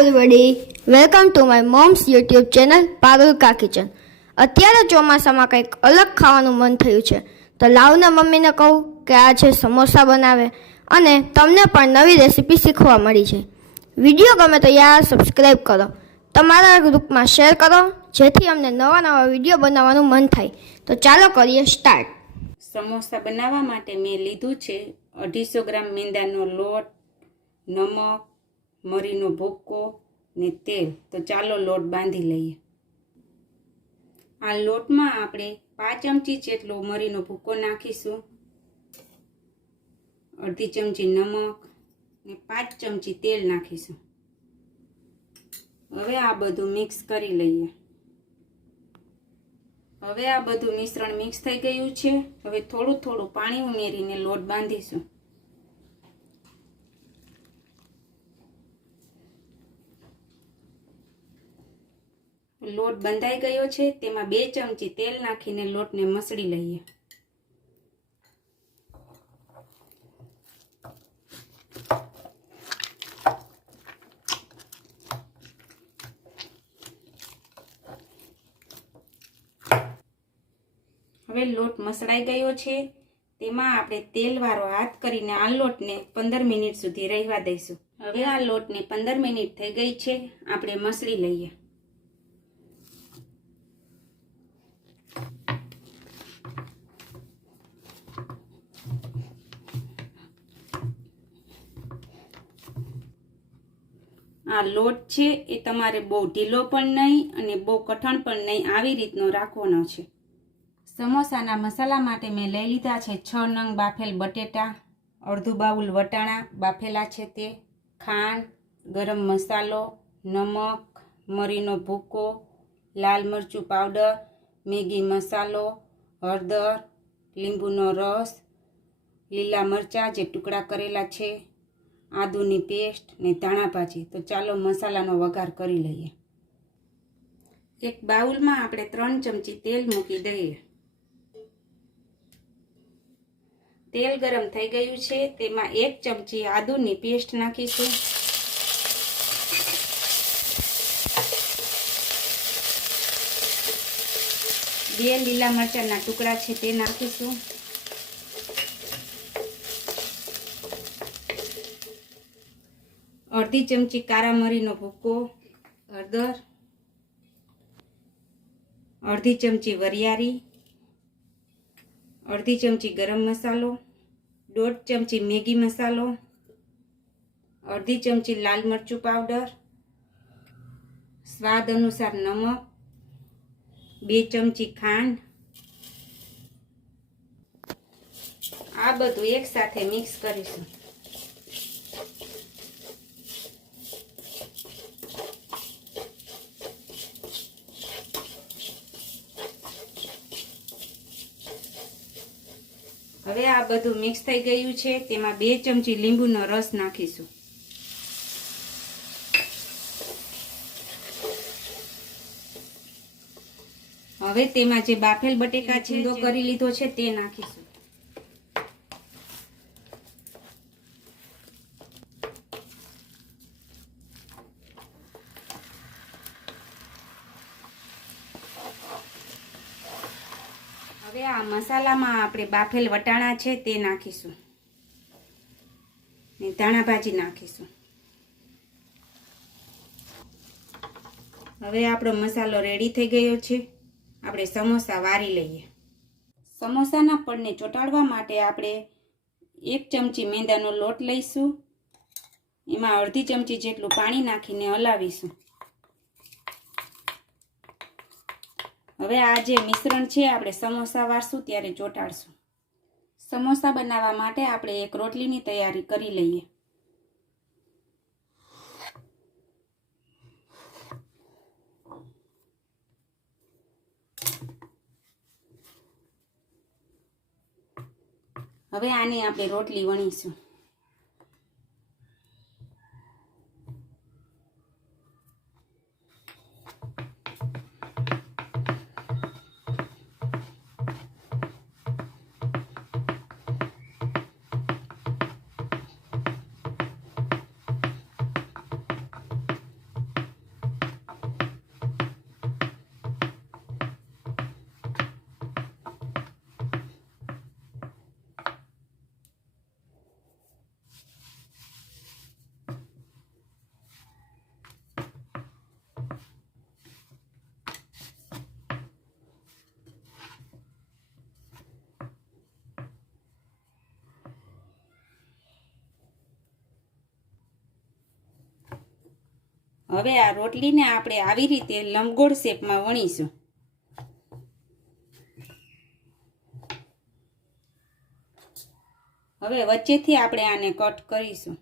everybody, welcome to my mom's YouTube channel Parul કા kitchen. અત્યારે ચોમાસામાં કંઈક અલગ ખાવાનું મન થયું છે તો લાવને મમ્મીને કહું કે આજે સમોસા બનાવે અને તમને પણ નવી રેસીપી શીખવા મળી છે. વિડીયો ગમે તો યાર સબસ્ક્રાઈબ કરો, તમારા ગ્રુપમાં શેર કરો જેથી અમને નવા વિડીયો બનાવવાનું મન થાય. તો ચાલો કરીએ સ્ટાર્ટ. સમોસા બનાવવા માટે મેં લીધું છે 250 ગ્રામ મેંદાનો લોટ, નમક, મરીનો ભૂક્કો ને તેલ. તો ચાલો લોટ બાંધી લઈએ. આ લોટમાં આપણે 5 ચમચી જેટલો મરીનો ભૂક્કો નાખીશું, અડધી ચમચી નમક ને 5 ચમચી તેલ નાખીશું. હવે આ બધું મિક્સ કરી લઈએ. હવે આ બધું મિશ્રણ મિક્સ થઈ ગયું છે. હવે થોડું થોડું પાણી ઉમેરીને લોટ બાંધીશું. લોટ બંધાઈ ગયો છે. તેમાં 2 ચમચી તેલ નાખીને લોટને મસળી લઈએ. હવે લોટ મસળાઈ ગયો છે. તેમાં આપણે તેલવાળો હાથ કરીને આ લોટને 15 મિનિટ સુધી રહેવા દઈશું. હવે આ લોટને 15 મિનિટ થઈ ગઈ છે. આપણે મસળી લઈએ. આ લોટ છે એ તમારે બહુ ઢીલો પણ નહીં અને બહુ કઠણ પણ નહીં, આવી રીતનો રાખવાનો છે. સમોસાના મસાલા માટે મેં લઈ લીધા છે 6 નંગ બાફેલ બટેટા, અડધું બાઉલ વટાણા બાફેલા છે તે, ખાંડ, ગરમ મસાલો, નમક, મરીનો ભૂક્કો, લાલ મરચું પાવડર, મેગી મસાલો, હળદર, લીંબુનો રસ, લીલા મરચાં જે ટુકડા કરેલા છે, આદુની પેસ્ટ ને ધાણા ભાજી. તો ચાલો મસાલાનો વઘાર કરી લઈએ. એક બાઉલમાં આપણે 3 ચમચી તેલ મૂકી દઈએ. તેલ ગરમ થઈ ગયું છે. તેમાં 1 ચમચી આદુની પેસ્ટ નાખીશું. બે લીલા મરચાંના ટુકડા છે તે નાખીશું. અડધી ચમચી કાળા મરીનો ભૂક્કો, હળદર, અડધી ચમચી વરિયાળી, અડધી ચમચી ગરમ મસાલો, 1.5 ચમચી મેગી મસાલો, અડધી ચમચી લાલ મરચું પાવડર, સ્વાદ અનુસાર નમક, 2 ચમચી ખાંડ. આ બધું એક સાથે મિક્સ કરીશું. હવે આ બધું મિક્સ થઈ ગયું છે. તેમાં 2 ચમચી લીંબુનો રસ નાખીશું. હવે તેમાં જે બાફેલ બટેકા છીંદો કરી લીધો છે તે નાખીશું. હવે આ મસાલામાં આપણે બાફેલ વટાણા છે તે નાખીશું ને ધાણા ભાજી નાખીશું. હવે આપણો મસાલો રેડી થઈ ગયો છે. આપણે સમોસા વારી લઈએ. સમોસાના પડને ચોંટાડવા માટે આપણે 1 ચમચી મેંદાનો લોટ લઈશું. એમાં અડધી ચમચી જેટલું પાણી નાખીને હલાવીશું. હવે આ જે મિશ્રણ છે આપણે સમોસા વારશું ત્યારે ચોંટાડશું. સમોસા બનાવવા માટે આપણે એક રોટલીની તૈયારી કરી લઈએ. હવે આની આપણે રોટલી વણીશું. હવે આ રોટલીને આપણે આવી રીતે લંબગોળ શેપમાં વણીશું. હવે વચ્ચેથી આપણે આને કટ કરીશું.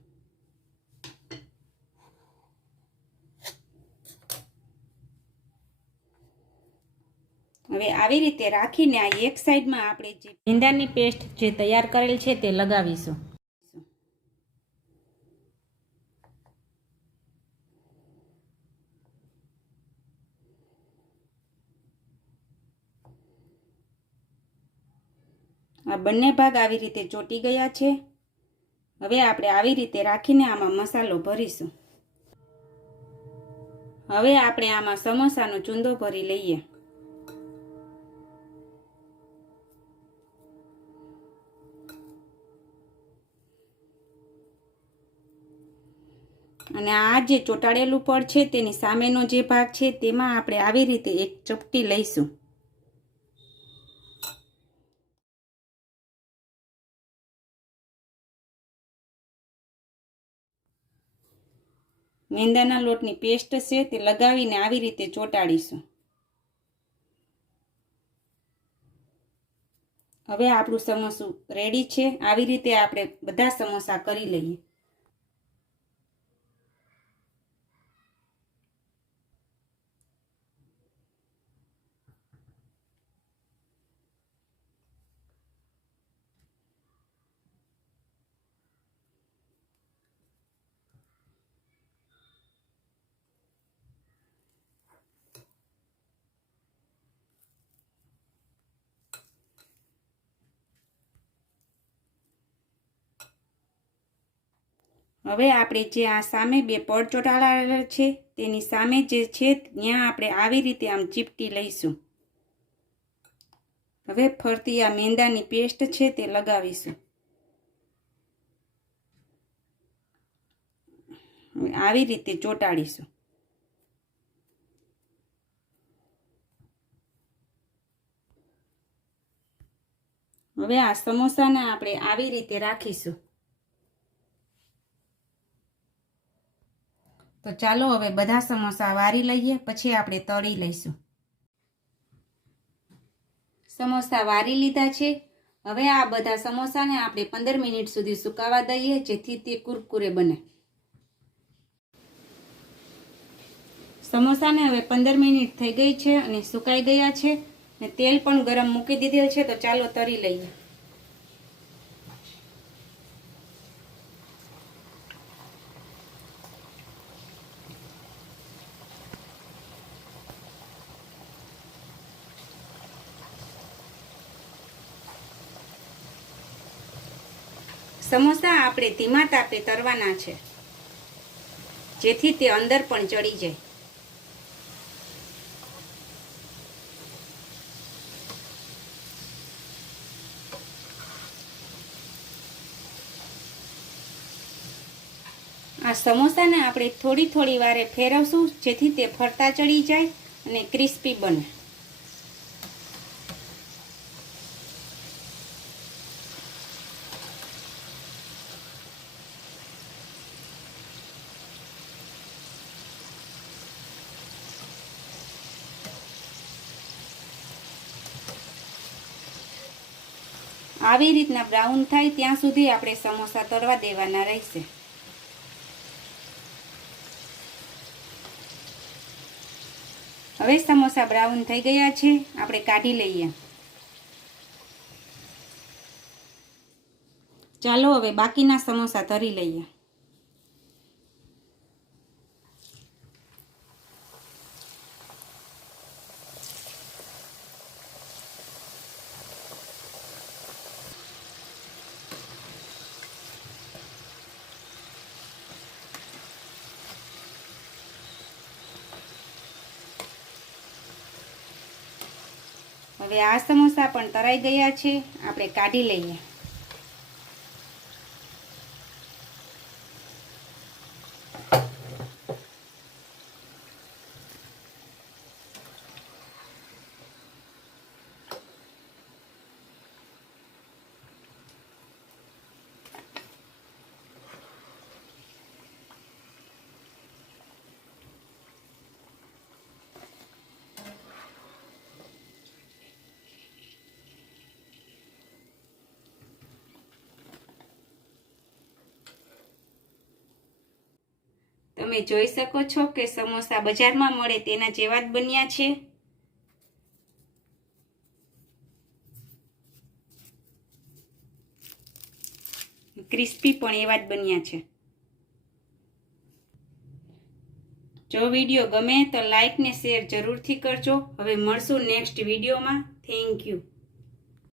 હવે આવી રીતે રાખીને આ એક સાઈડમાં આપણે જે ભીંડાની પેસ્ટ જે તૈયાર કરેલ છે તે લગાવીશું. આ બંને ભાગ આવી રીતે ચોંટી ગયા છે. હવે આપણે આવી રીતે રાખીને આમાં મસાલો ભરીશું. હવે આપણે આમાં સમોસાનો ચૂંદો ભરી લઈએ. અને આ જે ચોંટાડેલું પડ છે તેની સામેનો જે ભાગ છે તેમાં આપણે આવી રીતે એક ચપટી લઈશું. મેંદાના લોટની પેસ્ટ છે તે લગાવીને આવી રીતે ચોંટાડીશું. હવે આપણું સમોસું રેડી છે. આવી રીતે આપણે બધા સમોસા કરી લઈએ. હવે આપણે જે આ સામે બે પડ ચોંટાડેલા છે તેની સામે જે છે ત્યાં આપણે આવી રીતે આમ ચીપટી લઈશું. હવે ફરતી આ મેંદાની પેસ્ટ છે તે લગાવીશું. આવી રીતે ચોંટાડીશું. હવે આ સમોસાને આપણે આવી રીતે રાખીશું. તો ચાલો હવે બધા સમોસા વારી લઈએ, પછી આપણે તળી લઈશું. સમોસા વારી લીધા છે. હવે આ બધા સમોસાને આપણે 15 મિનિટ સુધી સુકાવા દઈએ, જેથી તે કુરકુરે બને. સમોસાને હવે 15 મિનિટ થઈ ગઈ છે અને સુકાઈ ગયા છે અને તેલ પણ ગરમ મૂકી દીધેલ છે. તો ચાલો તળી લઈએ. સમોસા આપણે ધીમા તાપે તળવાના છે, જેથી તે અંદર પણ ચડી જાય. આ સમોસાને આપણે થોડી થોડી વારે ફેરવશું, જેથી તે ફરતા ચડી જાય અને ક્રિસ્પી બને. આવી રીતના બ્રાઉન થાય ત્યાં સુધી આપણે સમોસા તળવા દેવાના રહેશે. હવે સમોસા બ્રાઉન થઈ ગયા છે, આપણે કાઢી લઈએ. ચાલો હવે બાકીના સમોસા તળી લઈએ. હવે આ સમોસા પણ તળાઈ ગયા છે, આપણે કાઢી લઈએ. તમે જોઈ શકો છો કે સમોસા બજારમાં મળે તેના જેવા જ બન્યા છે. ક્રિસ્પી પણ એવા જ બન્યા છે. જો વિડીયો ગમે તો લાઈક ને શેર જરૂરથી કરજો. હવે મળશું નેક્સ્ટ વિડીયોમાં. Thank you.